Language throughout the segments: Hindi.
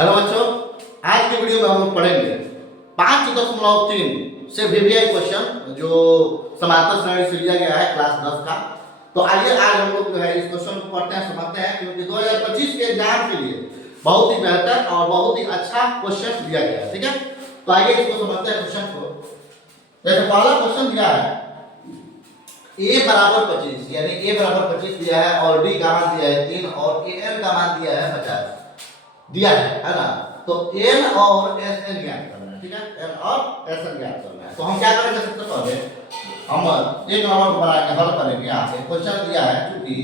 हेलो बच्चों, आज की वीडियो में हम लोग पढ़ेंगे 5.3 से वीवीआई क्वेश्चन जो समांतर श्रेणी से लिया गया है क्लास 10 का। तो आइए आज हम लोग जो है इस क्वेश्चन को पढ़ते हैं, समझते हैं, क्योंकि 2025 के एग्जाम के लिए बहुत ही बेहतर और बहुत ही अच्छा क्वेश्चन दिया गया है। ठीक है, तो आइए इसको समझते हैं क्वेश्चन को। जैसे पहला क्वेश्चन दिया है a बराबर 25, यानी a बराबर 25 दिया है और d का मान दिया है 3 और an का मान दिया है 50 दिया है ना। तो n और sn ज्ञात करना है। ठीक है, n और sn ज्ञात करना है। तो हम क्या करेंगे, सबसे पहले हम एक नंबर को बनाएंगे, हल करेंगे। यहाँ पे क्वेश्चन दिया है क्योंकि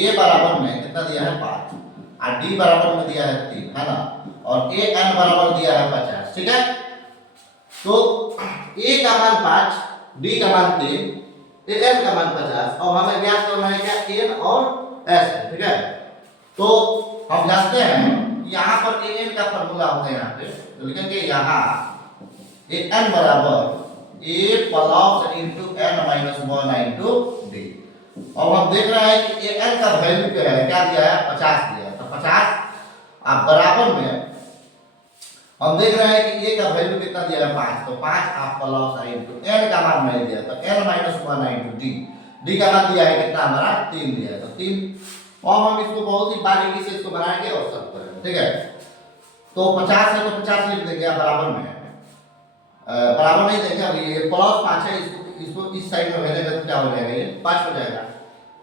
a बराबर में कितना दिया है 5 और d बराबर में दिया है 3, है ना, और an बराबर दिया है 50। ठीक है, तो a का मान 5, d का मान 3, an का मान 50 और हमें ज्ञात करना है क्या n और s। ठीक है, तो हम जानते हैं यहाँ पर an का फॉर्मूला होता है। यहाँ पे तो लिखेंगे यहाँ an बराबर a plus into n minus 1 into d। और हम देख रहे हैं कि an का वैल्यू क्या है, क्या दिया है 50 दिया है। तो 50 आप बराबर में हम देख रहे हैं कि a का वैल्यू कितना दिया है 5, तो 5 आप प्लस इंटू n का मान नहीं दिया तो n माइनस 1 इंटू d का मान दिया है कितना हमारा 3 दिया है। तो 3 और हम इसको बहुत ही बारीकी से इसको बनाएंगे और सब करेंगे। ठीक है, तो 50 है तो 50 लिख देंगे बराबर में, बराबर नहीं देंगे, अभी ये प्लस 5 है, इसको इस साइड में भेजेंगे तो क्या हो जाएगा, ये 5 हो जाएगा।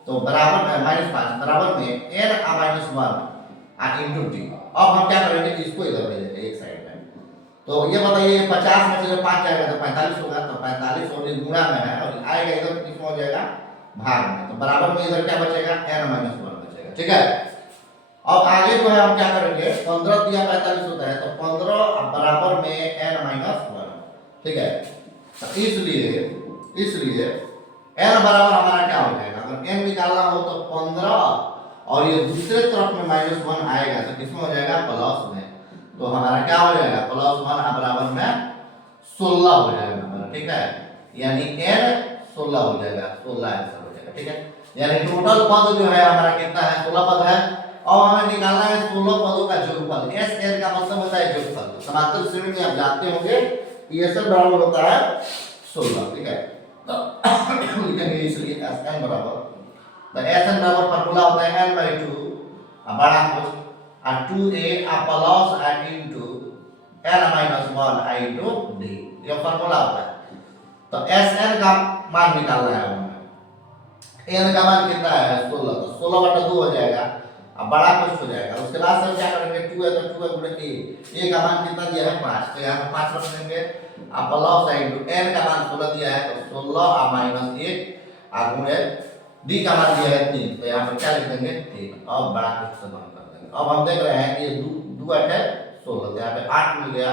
तो बराबर में माइनस 5 बराबर में n माइनस 1 इंटू d। अब हम क्या करेंगे, इसको इधर भेजेंगे एक साइड में। तो ये बताइए 50 में से 5 जाएगा तो 45 होगा, तो 45 और ये गुणा में है और आएगा इधर कितना हो जाएगा भाग में। तो बराबर में इधर क्या बचेगा n माइनस 1 बचेगा। ठीक है, अब आगे जो है हम क्या करेंगे, 15 दिया 45 होता है तो 15 बराबर में n माइनस 1। ठीक है, तो इसलिए n बराबर हमारा क्या हो जाएगा, अगर n निकालना हो तो 15 और ये दूसरे तरफ में माइनस 1 आएगा तो किसमें हो जाएगा प्लस में। तो हमारा क्या हो जाएगा प्लस 1 बराबर में 16 हो जाएगा हमारा। ठीक है, यानी n 16 हो जाएगा, 16 आंसर हो जाएगा। ठीक है, यानी टोटल पद जो है हमारा कितना है 16 पद है और हमें निकालना है 16 पदों का जोगफल। SN का मतलब होता है जोगफल। समांतर श्रेणी में आप जानते होंगे SN बराबर होता है 16। ठीक है, तो लिखेंगे इसलिए SN बराबर, तो SN बराबर फार्मूला होता है n/2 बड़ा कुछ 2a plus into n minus 1 into d, ये फार्मूला होता है। तो SN का मान निकालना है हमें। n का मान कितना है 16, तो 16/2 हो जाएगा, अब बड़ा कुछ हो जाएगा। उसके बाद से क्या करेंगे, 2 है तो 2 गुणे a का मान कितना दिया है 5, तो यहाँ पे 5 रख देंगे। अब प्लस इंटू n का मान 16 दिया है तो 16 माइनस 1 गुणे d का मान दिया है 3, तो यहाँ पे क्या लिख देंगे 3। अब बड़ा कुछ से बंद कर देंगे। अब हम देख रहे हैं कि ये 2 8 है 16, तो यहाँ पे 8 मिल गया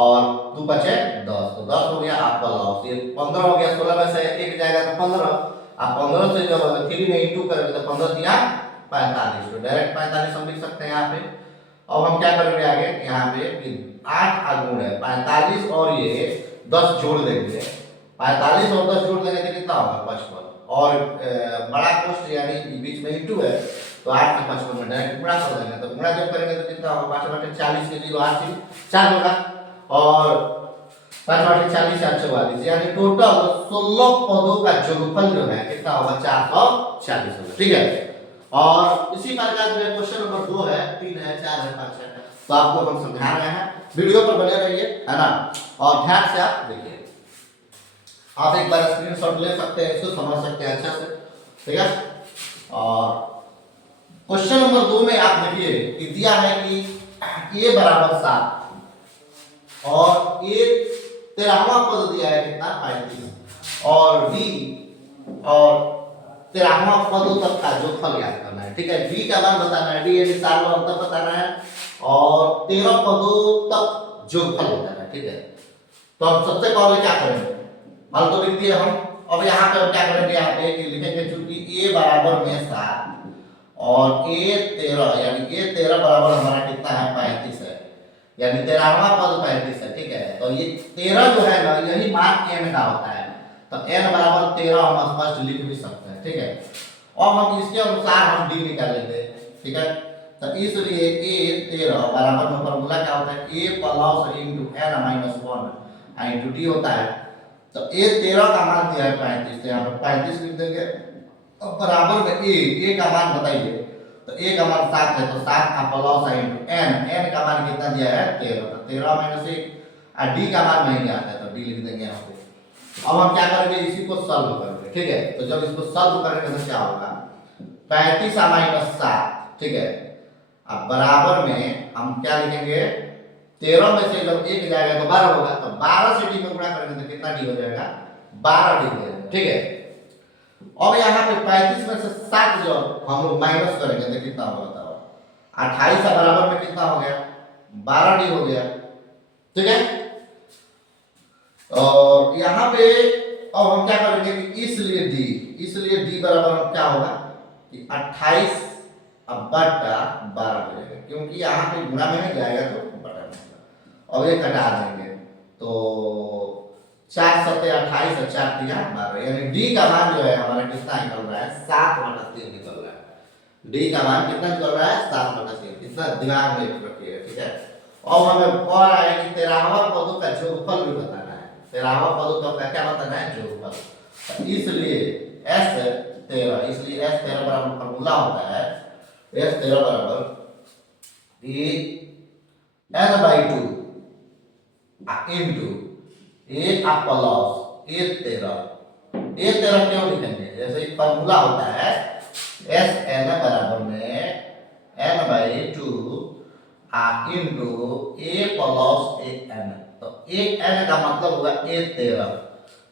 और 2 बचे 10, तो 10 हो गया आपका लॉस। ये 15 हो गया, 16 में से 1 जाएगा तो 15, आप 15 से जब 3 में इंटू करेंगे तो 15 दिया 45, तो डायरेक्ट 45 हम लिख सकते हैं यहाँ पे। अब हम क्या करेंगे आगे, यहाँ पे 8 गुण है 45 और ये 10 जोड़ देंगे, 45 और 10 जोड़ देंगे तो कितना होगा 55 और बड़ा कोष्ठ यानी बीच में इंटू है तो 8 से 55 में डायरेक्ट गुणा कर देंगे। तो गुणा जब करेंगे तो कितना होगा 5/40 के 0 8 4 होगा और 5/40 444, यानी टोटल 16 पदों का जोगफल जो है कितना होगा 440 होगा। ठीक है, और इसी प्रकार जो क्वेश्चन नंबर 2 है 3 है 4 है 5 है, तो आपको हम समझा रहे हैं, वीडियो पर बने रहिए, है ना, और ध्यान से आप देखिए। आप एक बार स्क्रीनशॉट ले सकते हैं, इसको समझ सकते हैं अच्छा से। ठीक है, और क्वेश्चन नंबर 2 में आप देखिए कि दिया है कि a बराबर 7 और a 13वां पद दिया है कितना 35 और d और 13वां पदों तक का जोगफल ज्ञात करना है। ठीक है, d का मान बताना है, d यानी 7 वां अंतर बताना है और 13 पदों तक जोगफल बताना है। ठीक है, तो हम सबसे पहले क्या करेंगे, मान तो लिख दिए हम। अब यहाँ पे क्या करेंगे, यहाँ पे लिखेंगे चूंकि a बराबर में 7 और a 13, यानी a 13 बराबर हमारा कितना है 35 है, यानी 13वां पद 35 है। ठीक है, तो ये 13 जो है ना यही मान n का होता है, तो n बराबर 13 हम स्पष्ट लिख भी सकते हैं। ठीक है, और हम इसके अनुसार हम d निकालेंगे। ठीक है, तो इसलिए ए 13 बराबर में फॉर्मूला क्या होता है, A plus into N minus 1 into D होता है। तो ए 13 का मान दिया है 35, तो यहाँ पर 35 लिख देंगे। अब बराबर में ए का मान बताइए, तो ए का मान 7 है, तो 7 का प्लस इंटू एन का मान कितना दिया है 13, तो 13 माइनस 1, और डी का मान नहीं आता है तो डी लिख देंगे यहाँ पे। अब हम क्या करेंगे, इसी को सॉल्व करेंगे, ठीक है। तो जब इसको सॉल्व करेंगे तो क्या होगा, 35 माइनस 7, ठीक है। अब बराबर में हम क्या लिखेंगे, 13 में से जब 1 जाएगा तो 12 होगा, तो 12 से डी में गुणा करेंगे तो कितना डी हो जाएगा, 12 डी हो जाएगा, ठीक है। अब यहाँ पे 35 में से 7 जब हम लोग माइनस करेंगे तो कितना होगा बताओ, 28 का बराबर में कितना हो गया, 12 डी हो गया, ठीक है। और यहाँ पे अब हम क्या करेंगे कि इसलिए डी बराबर क्या होगा कि 28 अब बटा 12 हो जाएगा, क्योंकि यहाँ पे गुणा में नहीं जाएगा तो बटा में। अब ये घटा देंगे तो 4 सत्ते 28 और 4 तिया 12, यानी डी का मान जो है हमारा कितना निकल रहा है, 7/3 निकल रहा है। डी का मान कितना निकल रहा है, 7/3। इतना दिमाग में रखिएगा, ठीक है। अब हमें और आया कि 13वां पदों का जोगफल भी बताना है। 13वां पदों का क्या बताना है, जोगफल। इसलिए S 13, इसलिए S 13 बराबर फॉर्मूला होता है S 13 बराबर ए n/2 इंटू ए प्लस ए 13 क्यों लिखेंगे, जैसे एक फॉर्मूला होता है एस एन बराबर में n/2 into A plus A N. तो ए एन का मतलब हुआ ए 13,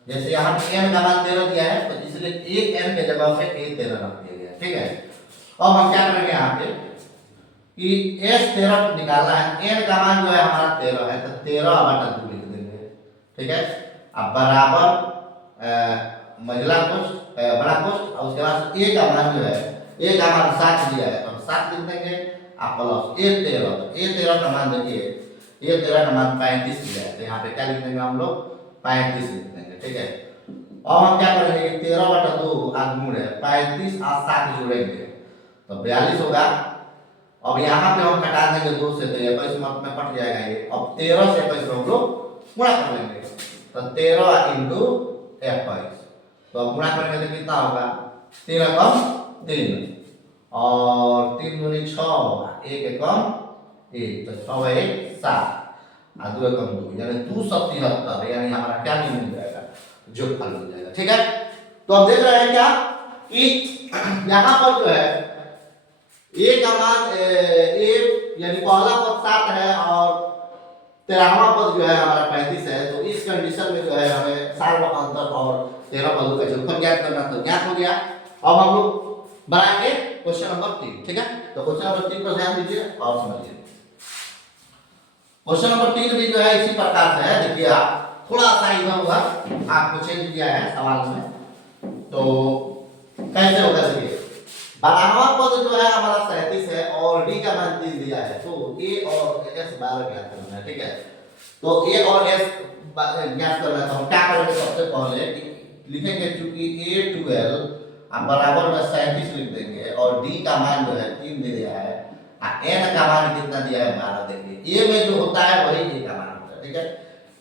जैसे यहाँ एन का मान 13 दिया है तो इसलिए ए एन के जगह पे ए 13 रख दिया गया, ठीक है। अब हम क्या करेंगे यहाँ पे कि एस 13 निकालना है, एन का मान जो है हमारा 13 है, तो 13/2 लिख देंगे, ठीक है। अब बराबर महिला कोष्ठ बड़ा कोष्ठ, और उसके बाद ए का मान जो है, ए का मान 7 दिया है तो 7 लिख देंगे, आप प्लस ए 13, तो ए 13 का मान देखिए, ए 13 का मान 35 दिया है, तो यहाँ पे क्या लिख देंगे हम लोग, 35 लिख देंगे, ठीक है। अब हम क्या करेंगे, 13/2 गुण है 35 और 7 जोड़ेंगे तो 42 होगा। अब यहाँ पे हम घटा देंगे 2 से, तो 21 में कट जाएगा ये। अब 13 से 21 हम लोग गुणा कर लेंगे, तो 13 इंटू 21, तो अब गुणा करेंगे तो कितना होगा, 13 कम 3 और 3 दूनी 6 होगा, 1 कम 1, तो 6 1 7 और 2 कम 2, यानी 273, यानी हमारा क्या नहीं मिल जाएगा, जोगफल मिल जाएगा, ठीक है। तो अब देख रहे हैं क्या कि यहाँ पर जो है ए का मान ए यानी पहला पद 7 है और 13वां पद जो है हमारा 35 है, तो इस कंडीशन में जो है हमें सार्वकांतर और 13 पदों का जोगफल ज्ञात करना, तो ज्ञात हो गया। अब हम लोग बनाएंगे क्वेश्चन नंबर 3, ठीक है। तो क्वेश्चन नंबर 3 पर ध्यान दीजिए और समझिए। क्वेश्चन नंबर 3 भी जो है इसी प्रकार से है, देखिए आप थोड़ा सा इधर उधर आपको चेंज किया है सवाल में, तो कैसे होगा देखिए। 12वां पद जो है हमारा 37 है और डी का मान 3 दिया है, तो ए और एस 12 ज्ञात करना है, ठीक है। तो ए और एस ज्ञात करना है, तो हम क्या करेंगे, सबसे पहले लिखेंगे चूंकि ए 12 बराबर में 37 लिख देंगे और डी का मान जो है 3 दे दिया है, एन का मान कितना दिया है 12, देखिए ए में जो होता है वही ए का मान होता है, ठीक है।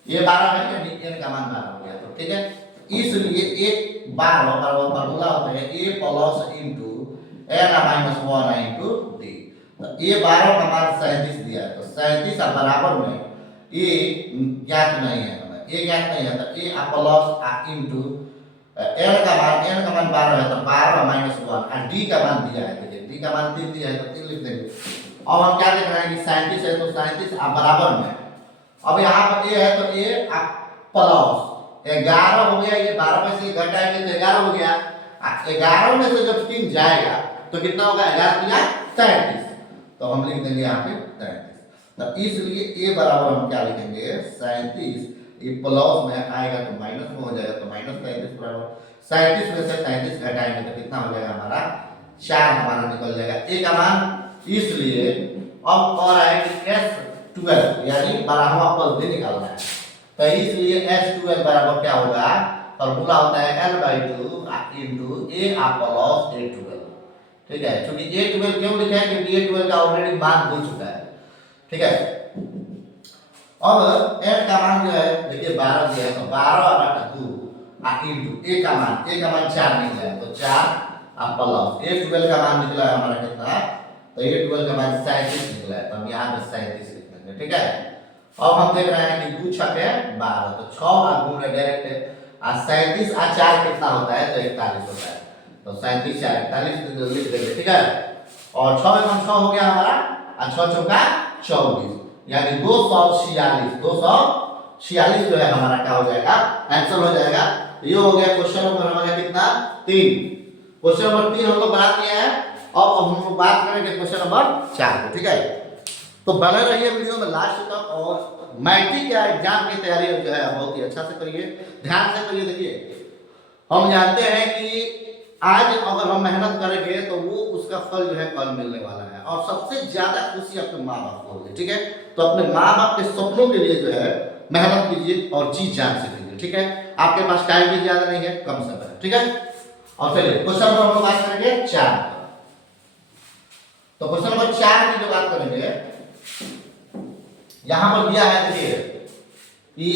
ये 12 में एन का मान 12 हो गया, तो ठीक है। इसलिए ए 12 का फॉर्मूला होता है A plus into N minus 1 into D. तो ए 12 का मान 37 दिया है, तो 37 का बराबर में ए ज्ञात नहीं है, ए ज्ञात नहीं है, तो ए प्लस इंटू एन का मान 12 है, तो 12 माइनस 1 और डी का मान दिया है, देखिए डी का मान 3 दिया है, तो 3 लिख देंगे। अब हम क्या देख रहे हैं कि 37 है, तो 37 बराबर में, अब यहाँ पर ए है तो ए प्लस 11 हो गया, ये 12 में से घटाएंगे तो 11 हो गया, 11 में से जब 3 जाएगा तो कितना होगा, 11 या 37, तो हम लिख देंगे यहाँ पे 37। तो इसलिए ए बराबर हम क्या लिखेंगे 37, ये प्लस में आएगा तो माइनस में हो जाएगा, तो माइनस 37 बराबर 37 में से 37 घटाएंगे तो कितना हो जाएगा हमारा 4 हमारा निकल जाएगा ए का मान। इसलिए अब और आएगा S12 यानी 12वां पद भी निकालना है, तो इसलिए S12 बराबर क्या होगा, फॉर्मूला होता है n/2 इंटू ए प्लस ए 12, ठीक है, क्योंकि A12 क्यों लिखा है, क्योंकि A12 का ऑलरेडी मान मिल चुका है। ठीक है, अब f का मान जो है देखिए 12 दिया है, तो 12/2 इंटू a का मान 4 निकला है, तो 4 आप प्लस A12 का मान निकला है हमारा कितना, तो A12 का मान 37 निकला है, तो हम यहाँ पे 37 लिख देंगे। ठीक है, अब हम देख रहे हैं कि 2 छके 12, तो 6 और गुणे डायरेक्ट 37 और 4 कितना होता है, तो 41 होता है, तो 37 4 41 लिख देंगे। ठीक है, और 6 में 6 हो गया हमारा, और 6 चौका 24, यानी 246 जो है हमारा क्या हो जाएगा, आंसर हो जाएगा। ये हो गया क्वेश्चन नंबर हमारा कितना 3। क्वेश्चन नंबर 3 हम लोग बना दिए हैं। अब हम लोग बात करेंगे क्वेश्चन नंबर 4। ठीक है, तो बने रहिए वीडियो में लास्ट तक, और मैट्रिक या एग्जाम की तैयारी जो है बहुत ही अच्छा से करिए, ध्यान से करिए। देखिए हम जानते हैं कि आज अगर हम मेहनत करेंगे तो वो उसका फल जो है कल मिलने वाला है, और सबसे ज्यादा खुशी अपने माँ बाप को होगी। ठीक है, तो अपने माँ बाप के सपनों के लिए जो है मेहनत कीजिए और जी जान से कीजिए। ठीक है, आपके पास टाइम भी ज्यादा नहीं है, कम समय है। ठीक है, और चलिए क्वेश्चन नंबर हम लोग बात करेंगे 4। तो क्वेश्चन नंबर 4 की जो बात करेंगे, यहां पर दिया है देखिए कि